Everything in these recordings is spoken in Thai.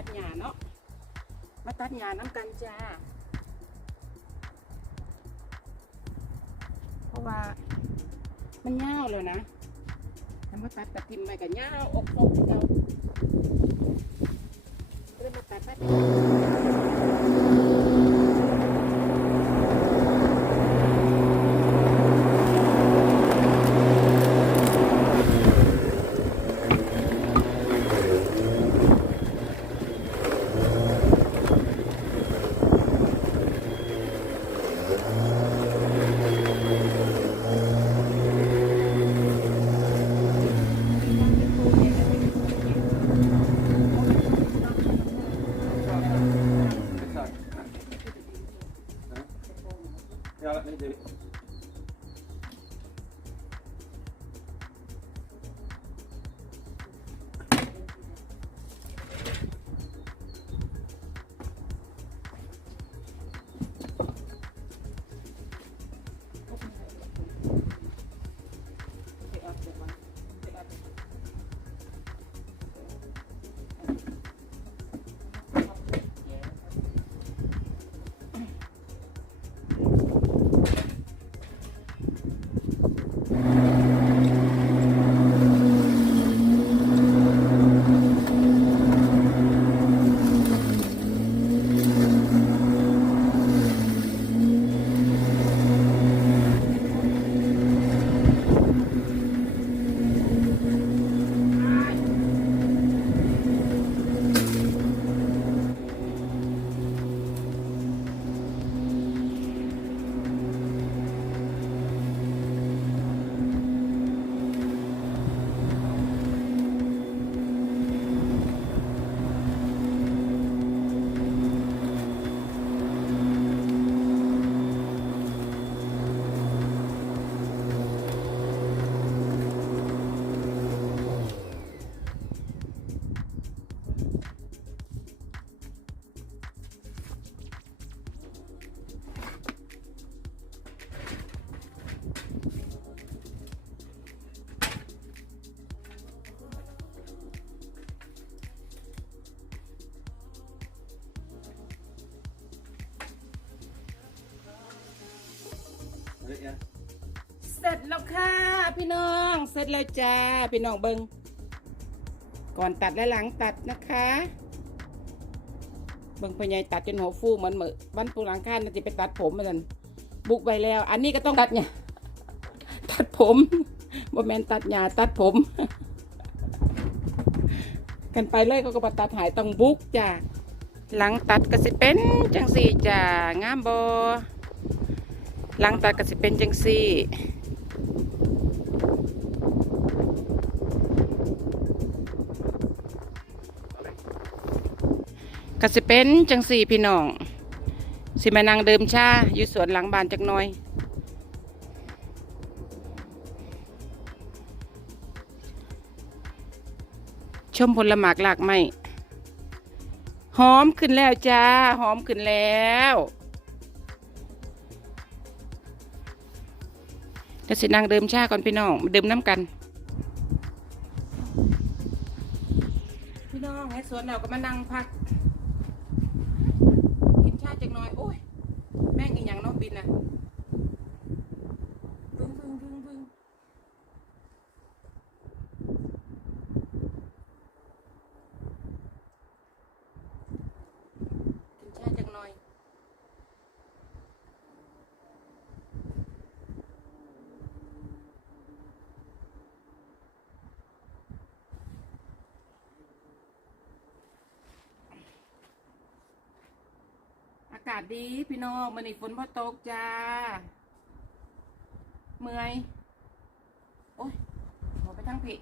ตัดหญ้าเนาะ มาตัดหญ้าน้ำกันจ้า เพราะว่ามันงาเลยนะถ้วมาตัดตัดทิมไปกับงาอกอกเจ้าเริ่มมาตัดตัด แล้วค่ะ พี่น้องเสร็จแล้วจ้าพี่น้องเบิงก่อนตัดและหลังตัดนะคะ เบิงพญายตัดจนหัวฟูเหมือนเหมือวันปูหลังข้านน่าจะไปตัดผมเหมือนกันบุกไปแล้ว อันนี้ก็ต้องตัดเนี่ยตัดผมบ่แมนตัดหญ้าตัดผม กันไปเลยเขาก็มาตัดหายต้องบุกจ้าหลังตัดก็สิเป็นจังสี่จ้างามบอหลังตัดก็สิเป็นจังสี่ ก็สิเป็นจังสี่พี่น้องสิมานั่งเดิมชาอยู่สวนหลังบ้านจักน่อย ชมผลหมากหลากไม้หอมขึ้นแล้วจ้า หอมขึ้นแล้วเดี๋ยวสินั่งเดิมชาก่อนพี่น้องมาดื่มน้ำกัน พี่น้องในสวนเราก็มานั่งพัก กินชาจักหน่อย โอ้ย แม่งอีหยังเน้องบินนะบึ้งบึ้งบึ้งบึ้งกินชาจักหน่อย อากา ศดีพี่น้องมันนี่ฝนพอตกจ้า เมื่อย โอ้ยหมอไปทั้งผิ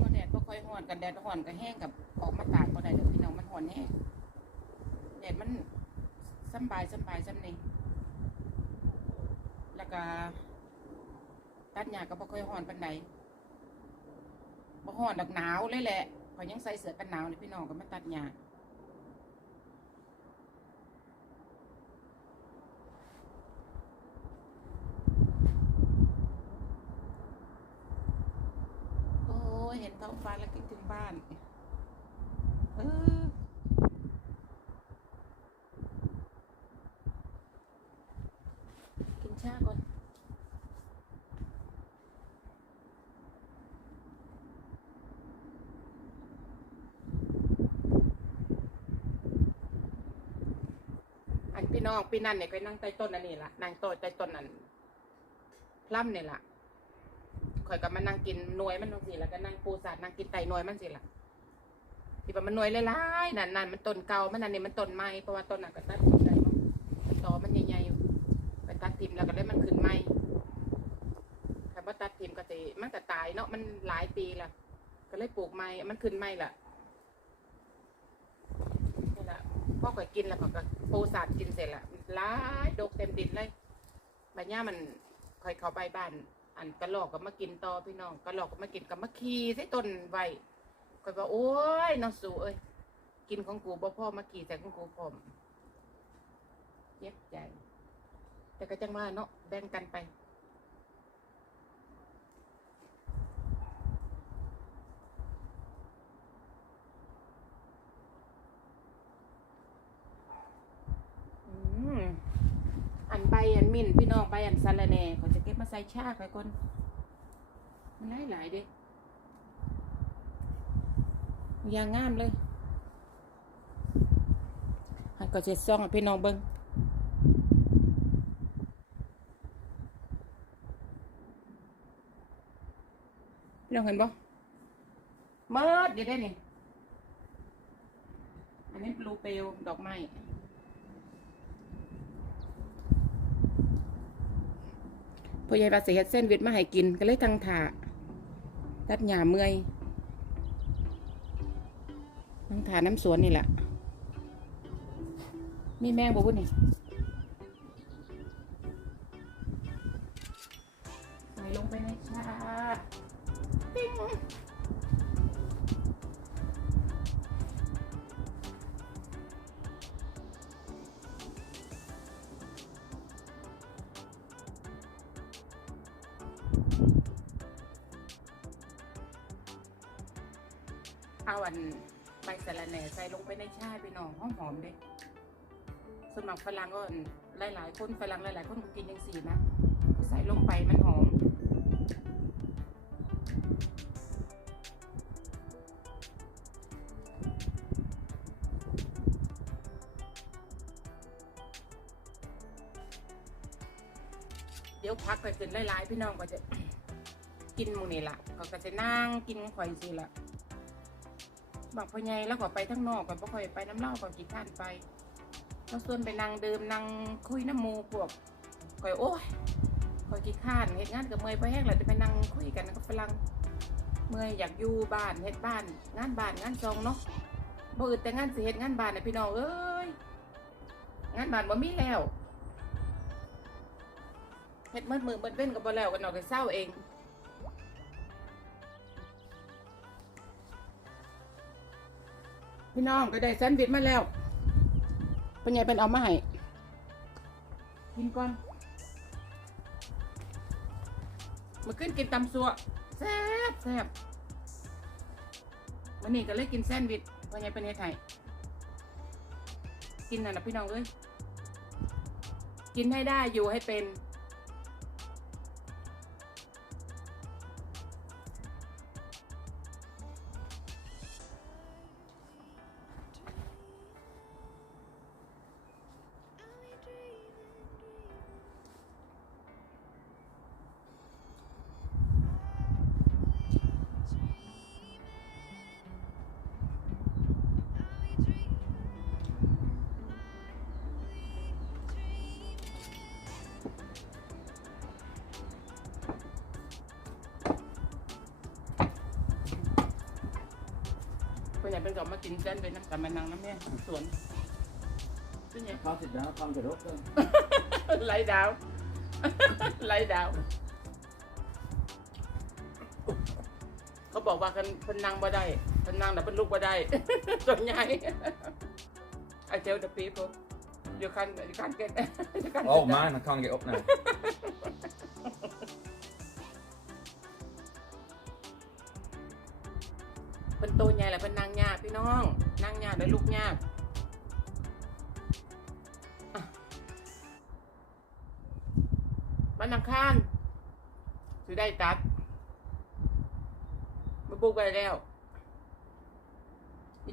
พอแดดก็ค่อยห่อนกันแดดห่อนก็แห้งกับออกมาตากก็ได้เดี๋ยวพี่น้องมันห่อนแห้งแดดมันสบายสบายสำนี่แล้วก็ ตัดหญ้าก็บ่ค่อยห่อนปานใดบ่ห่อนดอกหนาวเลยแหละข่อยยังใส่เสื้อกันหนาวนี่พี่น้องก็มาตัดหญ้าโอ้เห็นท้องฟ้าแล้วคิดถึงบ้าน เออ น่องพี่นั่นเนี่ยก็นั่งใต้ต้นอันนี้ละนั่งโต๊ะใต้ต้นนั้นพล่ำเนี่ยล่ะข่อยก็มานั่งกินหน่วยมันตรงสิแล้วก็นั่งปูสาดนั่งกินไตหน่วยมันสิล่ะที่ว่ามันหน่วยหลายๆนั่นนั่นมันต้นเก่ามันอันนี้มันต้นใหม่เพราะว่าต้นนั้นก็ตัดทิ้งได้มั้งตอมันใหญ่ๆอยู่ไปตัดทิมแล้วก็เลยมันขึ้นใหม่แต่ว่าตัดทิมก็จะมันก็ตายเนาะมันหลายปีละก็เลยปลูกใหม่มันขึ้นใหม่ละนี่แหละ พ่อก็กินแล้วก็ก็ปูสาดกินเสร็จละหลายดกเต็มดินเลยใบหญ้ามันคอยเขาไปบ้าน อันกระหลอกก็มากินต่อพี่น้องกระหลอกก็มากินกับมาขี่ใส่ต้นไว้ก็ว่าโอ้ยน้องสูเอ้ยกินของกูบ่พ่อมาขี่ใส่ของกูพร้อมเจ็บใจแต่ก็จังว่าเนาะแบ่งกันไป อืมอัน ใบอันมิ่นพี่น้องใบอันซาลาแหน่เขาจะเก็บมาใส่ชาไปก่อนมันหลายหลายๆเด้ยางงามเลยให้ก็จะซ่องพี่น้องเบิ้งพี่น้องเห็นบ่เมิดเดี๋ยวได้นี่อันนี้บลูเปลดอกไม้ พ่อใหญ่ว่าสิเฮ็ดเส้นวิทมาให้กินก็เลยทั้งถาตัดหญ้าเมื่อยทั้งถาน้ำสวนนี่แหละมีแมงบ่บุนี่ใส่ลงไปในชาปิ้ง ใส่ไปในชาพี่น้องหอมหอมเด้ส่วนมากฝรั่งก็หลายๆคนฝรั่งหลายๆคนก็กินยังสีนะก็ใส่ลงไปมันหอมเดี๋ยวพักไปขึ้นหลายๆพี่น้องก็จะกินมูนี่ละก็ก็จะนั่งกินข่อยสิละ บอกพ่อใหญ่แล้วก็ไปทั้งนอกก็บ่ค่อยไปน้ำเล้าก็กี่ข้านไปเราส่วนไปนั่งดื่มนั่งคุยน้ำมูพวกข่อยโอ้ยข่อยกี่ข้านเฮ็ดงานกับเมอยไปแห้งหละจะไปนั่งคุยกันกับฝรั่งเมื่อยากอยู่บ้านเฮ็ดบ้าน งานบ้านงานซองเนาะบ่อึดแต่งานสิเฮ็ดงานบ้านนะพี่น้องเอ้ยงานบ้านบ่มีแล้วเฮ็ดมืดมือมืดเว้นก็บ่แล้วกันเนาะก็เศร้าเอง พี่น้องก็ได้แซนด์วิชมาแล้วเป็นไงเป็นเอามาให้กินก่อนมาขึ้นกินตำซัวแซ่บแซ่บวันนี้ก็เลยกินแซนด์วิชเป็นไงเป็นไงไทยกินน่ะนะพี่น้องเอ้ยกินให้ได้อยู่ให้เป็น เป็นไงเป็นกับมากินแซนด์วิชน้ำกันมานังน้ำเนี่ยสวนเป็นไง Can't sit down, can't get up then. ไล่ดาวไล่ดาว เขาบอกว่าคนคนนั่งบ่ได้คนนั่งแต่เป็นลูกบ่ได้ส่วนใหญ่ I tell the people you can't you can't get you can't Oh sit down. man, I can't get up now. โตเนี่ยแหละเป็นนางยาพี่น้องนั่งยากได้ลูกยากวันอังคารสิได้ตัดมาบุกไปแล้ว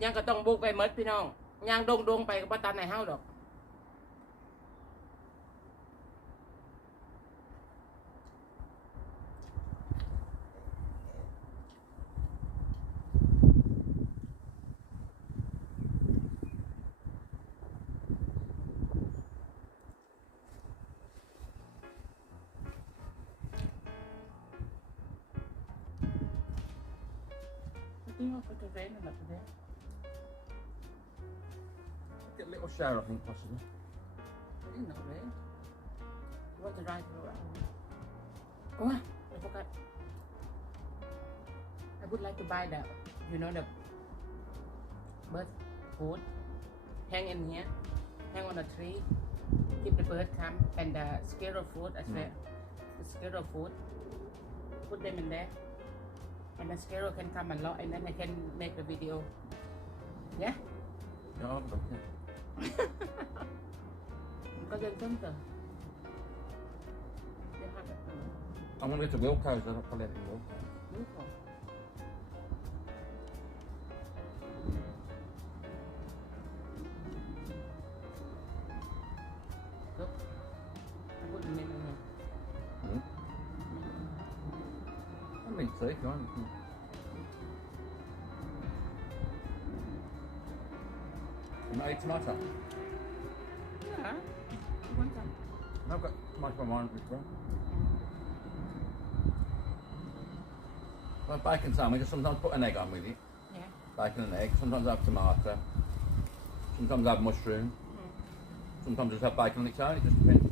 ยังก็ต้องบุกไปเมดพี่น้องยางดงดงไปก็บ่ตัดในเฮาดอก I think I'll rain in up there. Get a little shower, I think, possibly. I didn't know rain. You want to ride around? Oh, I forgot. I would like to buy the, you know, the bird food. Hang in here. Hang on a tree. Keep the bird come and the squirrel food as well. Mm. The squirrel food. Put them in there my mascara can come a lot and then I can make a video. Yeah? No, Because it's winter. I want to get to Wilco's, I don't collect Wilco. I mean, see, go on. you can- You eat tomato? Yeah. Some? No, I've got on mine with bread. Well, bacon sandwich, I sometimes put an egg on with it. Yeah. Bacon and egg. Sometimes I have tomato. Sometimes I have mushroom. Mm. Sometimes I just have bacon on its own. It just depends.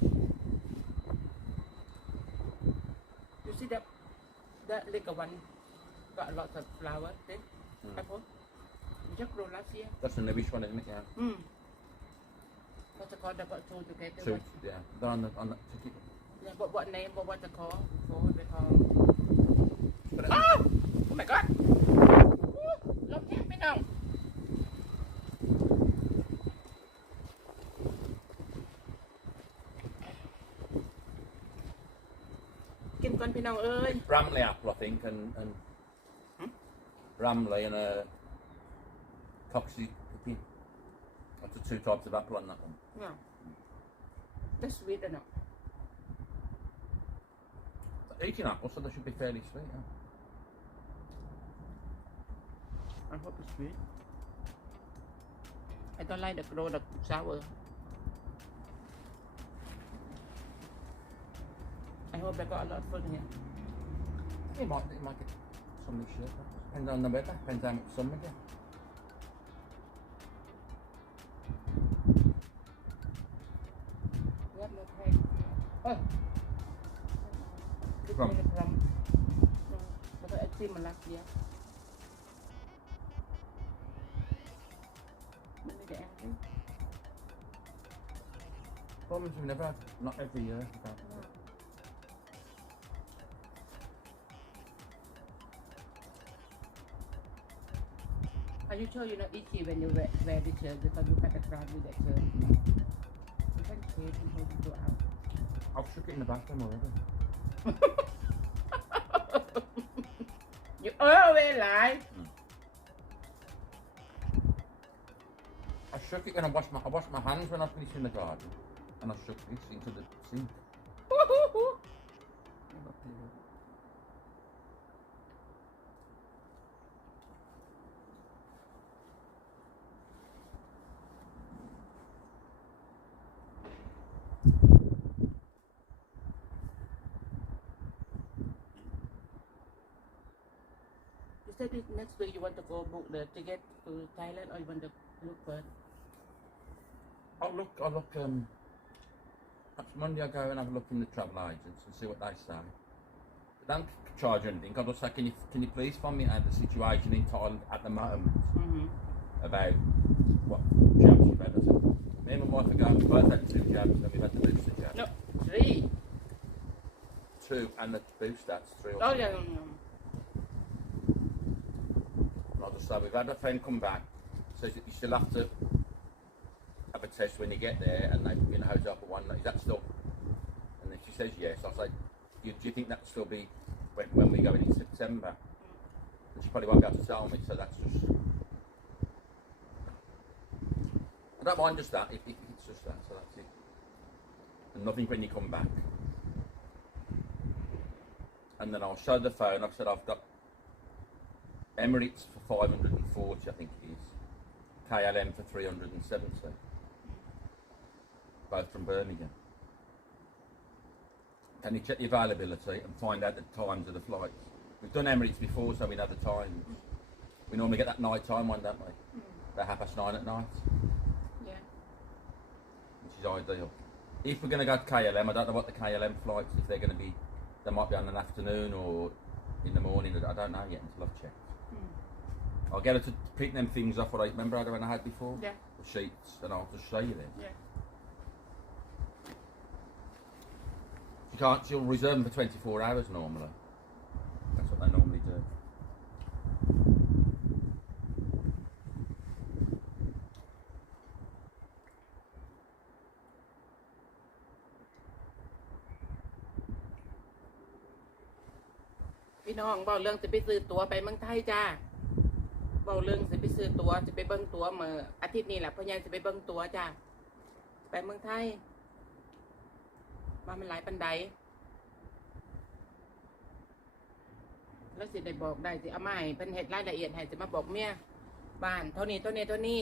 You see that that little one got a lot of flower, see? Mm. Apple. Just grow last year. That's the newish one, isn't it? Yeah. Mm. What's it called? They got two together. So, What, yeah. They're on the, on the ticket. yeah, what, what name? What what's it called? What was it called? But Oh! Oh my god! กินก่อนพี่น้องเอ้ย Bramley apple, I think, and, and Hmm? Bramley and a Coxie cookie. That's the two types of apple on that one. เนี่ย That's sweet enough They're eating apples, so they should be fairly sweet. Yeah. I hope it's sweet I don't like the grow the sour I hope they got a lot of food here You might, you might get some this year. Depends on the weather. Depends how much sun we get. What no pay? Oh. Good From? thing from. No, but I see my last year. มันไม่ได้แองกิ้ง Problems we never had. Not every year. in fact. Are you sure you're not itchy when you wear, wear the shirt because you cut the crowd with that shirt? You can shave before you go out. I've shook it in the bathroom already. you always lie. I shook it when I washed my I washed my hands when I finished in the garden, and I shook this into the sink. next week you want to go book the ticket to Thailand or you want to look first? I'll look. I'll look. Um, perhaps Monday I'll go and have a look in the travel agents and see what they say. Don't charge anything. I'll just say, can you can you please find me out the situation in Thailand at the moment Mm-hmm. about what jabs you've had? Me and my wife are going. Both had two jabs, and we've had the booster jab. No, three. Two and the booster. That's three. or Oh yeah, yeah. I just say, we've had a friend come back, says you still have to have a test when you get there, and they've been a hotel for one night. Is that still? And then she says yes. I'll say, do you, do you think that'll still be when, when we go in in September? And she probably won't be able to tell me, so that's just. I don't mind just that, if, if it's just that, so that's it. And nothing when you come back. And then I'll show the phone. I've said I've got Emirates for 540, I think it is. KLM for 370. Both from Birmingham. Can you check the availability and find out the times of the flights? We've done Emirates before, so we know the times. We normally get that night time one, don't we? Hmm. About half past nine at night, Yeah. which is ideal. If we're going to go to KLM, I don't know what the KLM flights, if they're going to be, they might be on an afternoon or in the morning. I don't know yet until I've checked. I'll get her to print them things off what I remember I when I had before. Yeah. The sheets, and I'll just show you them. Yeah. You can't. She'll reserve them for 24 hours normally. That's what they normally do.พี่น้องบอกเรื่องจะไปซื้อตั๋วไปเมืองไทยจ้า บาเรื่องจะไปซื้อตัวจะไปเบิ้งตัวเมื่ออาทิตย์นี้แหละพ่อใหญ่จะไปเบิ้งตัวจ้าไปเมืองไทยมามันหลายปันไดแล้วสิได้บอกได้สิเอามาให้เป็นเหตุรายละเอียดให้จะมาบอกเมียบ้านเท่านี้เท่านี้เท่านี้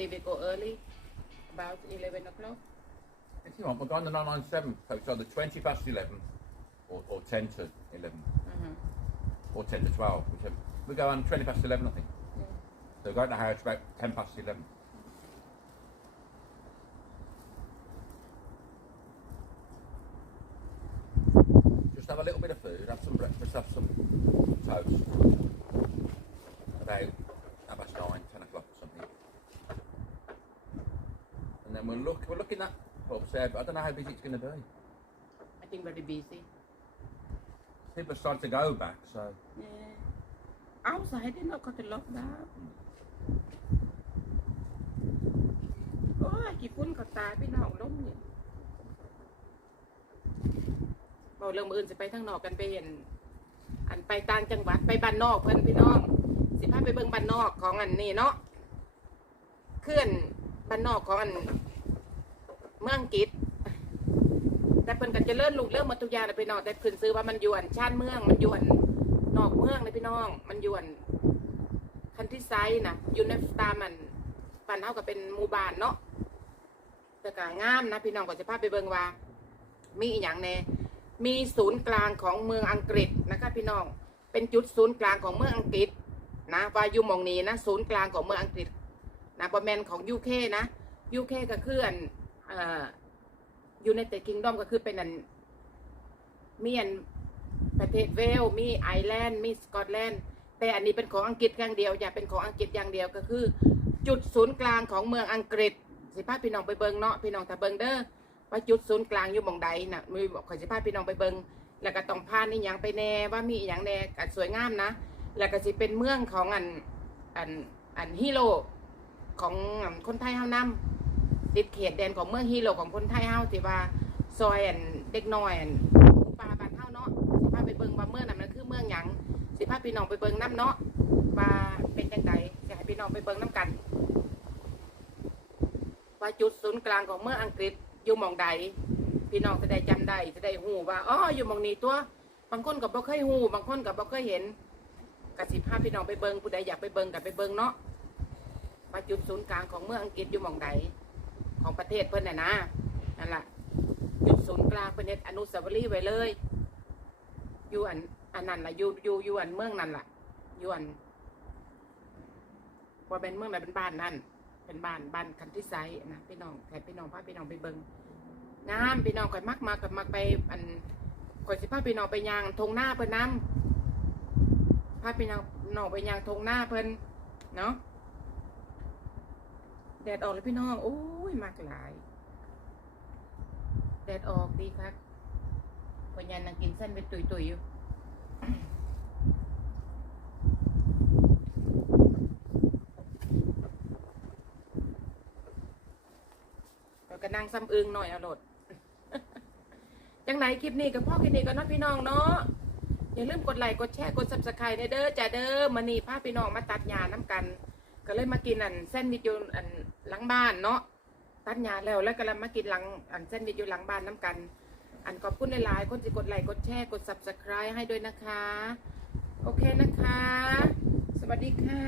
have it go early, about eleven o'clock. If you want, we're going on the 997. So it's either 20 past 11 or, or 10 to 11 Uh-huh. or 10 to 12, whichever. We go on 20 past 11, I think. Yeah. So we go at the house about 10 past 11. Just have a little bit of food, have some breakfast, have some toast. About we're looking at pubs there, but I don't know how busy it's going to be. I think very busy. People are starting to go back, so Yeah. Outside they not got the lockdown. โอ้ยกี่พุ่นเขาตายพี่น้องล้มเนี่ยบอกเรื่องมืออื่นจะไปทางนอกกันไปเห็น อันไปต่างจังหวัดไปบ้านนอกเพื่อนพี่น้อง สิพาไปเบิ่งบ้านนอกของอันนี้เนาะเคลื่อนบ้านนอกของอัน เมืองกิจแต่เพิ่นก็เจะเลื่อนลูกเรื่องมาทุกอย่างเลยพี่น้องแต่ขึ้นซื้อว่ามันยวนชานเมืองมันยวนนอกเมืองเลยพี่น้อง มันยวนคันที่ไซด์นะยู่ในตามมันบ้านเฮาก็เป็นหมู่บ้านเนาะแต่ก็งามนะพี่น้องก็จะพาไปเบิงว่า มีอหย่างแน่มีศูนย์กลางของเมืองอังกฤษนะคะพี่น้อง เป็นจุดศูนย์กลางของเมืองอังกฤษนะวายูมองนี้นะศูนย์กลางของเมืองอังกฤษนะบอแมนของยูเคนะยูเคก็เคืออัน อยู่ในแต่คิงดอมก็คือเป็นอันมีอันประเทศเวลมีไอร์แลนด์มีสกอตแลนด์แต่อันนี้เป็นของอังกฤษอย่างเดียว อย่าเป็นของอังกฤษอย่างเดียวก็คือ จุดศูนย์กลางของเมืองอังกฤษ สิพาพี่น้องไปเบิงเนาะพี่น้องถ้าเบิงเด้อว่าจุดศูนย์กลางอยู่หมองใดนะมีบอกขอสิพาพี่น้องไปเบิงแล้วก็ต้องพานี่ยังไปแน่ว่ามีอหย่างแน่ก็สวยงามนะ แล้วก็สิเป็นเมืองของอันอันอันฮีโร่ของคนไทยเฮานำ ติดเขตแดนของเมืองฮีโร่ของคนไทยเฮาที่ว่าซอยอันเด็กน้อยอันป่าบ้านเฮาเนาะสิพาไปเบิ่งว่าเมืองนั้นมันคือเมืองหยังสิพาพี่น้องไปเบิ่งน้ำเนาะว่าเป็นจังไดสิให้พี่น้องไปเบิ่งน้ำกัน ว่าจุดศูนย์กลางของเมืองอังกฤษอยู่หมองใด พี่น้องจะได้จำได้จะได้หูว่าอ๋ออยู่หมองนี้ตัวบางคนก็บ่เคยหูบางคนก็บ่เคยเห็นกสิพาพี่น้องไปเบิ่งผู้ใดอยากไปเบิ่งก็ไปเบิ่งเนาะว่าจุดศูนย์กลางของเมืองอังกฤษอยู่หมองใด ของประเทศเพิ่นน่ะนะนั่นละจุดศูนย์กลางเป็นเฮ็ดอนุสาวรีย์ไว้เลย อยู่อันอันนั้นล่ะอยู่อยู่อยู่อันเมืองนั่นล่ะอยู่อันว่าเป็นเมืองไหนเป็นบ้านนั่นเป็นบ้านบ้านคันที่ไซนะพี่น้องใครพี่น้องพาพี่น้องไปเบิ่งงามพี่น้องข่อยมักมาข่อยมักไปอันข่อยสิพาพี่น้องไปยางทงหน้าเพิ่นน้ำพาพี่น้องน้องไปยางทงหน้าเพิ่นเนาะแดดออกเลยพี่น้องโอ้ ยมากหลายแดดออกดีครับปัญญานังกินเส้นเป็นตุยตุยๆอยู่เราก็นั่งซ้ำอึงหน่อยเอาหลดจังไหนคลิปนี้กับพ่อคลิปนี้ก็นัดพี่น้องเนาะอย่าลืมกดไลค์กดแชร์กดซับสไครต์เด้อจ้าเด้อมานี่พาพี่น้องมาตัดหญ้าน้ำกัน ก็เลยมากินอันเส้นมิตรอยู่อันหลังบ้านเนาะ ตัดยาแล้วแล้วกำลังมากินหลังอันเส้นมิตรอยู่หลังบ้านน้ำกัน อันขอบคุณหลายๆคนที่กดไลค์กดแชร์กด subscribe ให้ด้วยนะคะ โอเคนะคะ สวัสดีค่ะ